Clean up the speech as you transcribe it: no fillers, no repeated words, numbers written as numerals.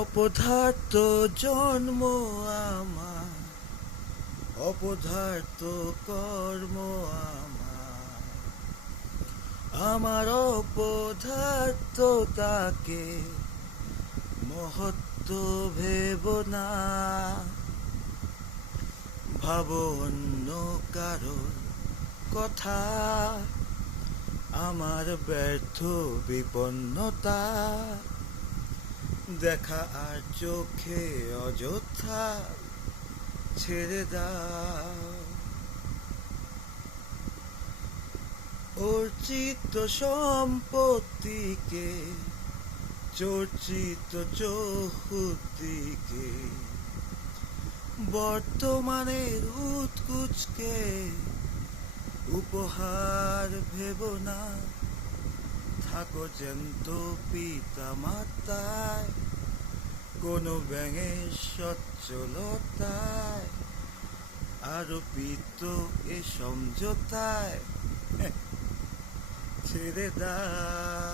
অপদার্থ জন্ম আমার, অপদার্থ কর্ম আমার, আমার অপদার্থতাকে মহত্ব ভেব না। ভাবো অন্য কারোর কথা, আমার ব্যর্থ বিপন্নতা দেখা আর চোখে অযথা ছেড়ে দাও। অর্জিত সম্পত্তিকে চর্চিত চৌহদ্দিকে বর্তমানের উৎকুচকে উপহার ভেব না। থাকো জ্যান্ত পিতা মাতায়, কোনো ব্যাঙের সচ্ছলতায় আরোপিত এ সমঝোতায় ছেড়ে দাও।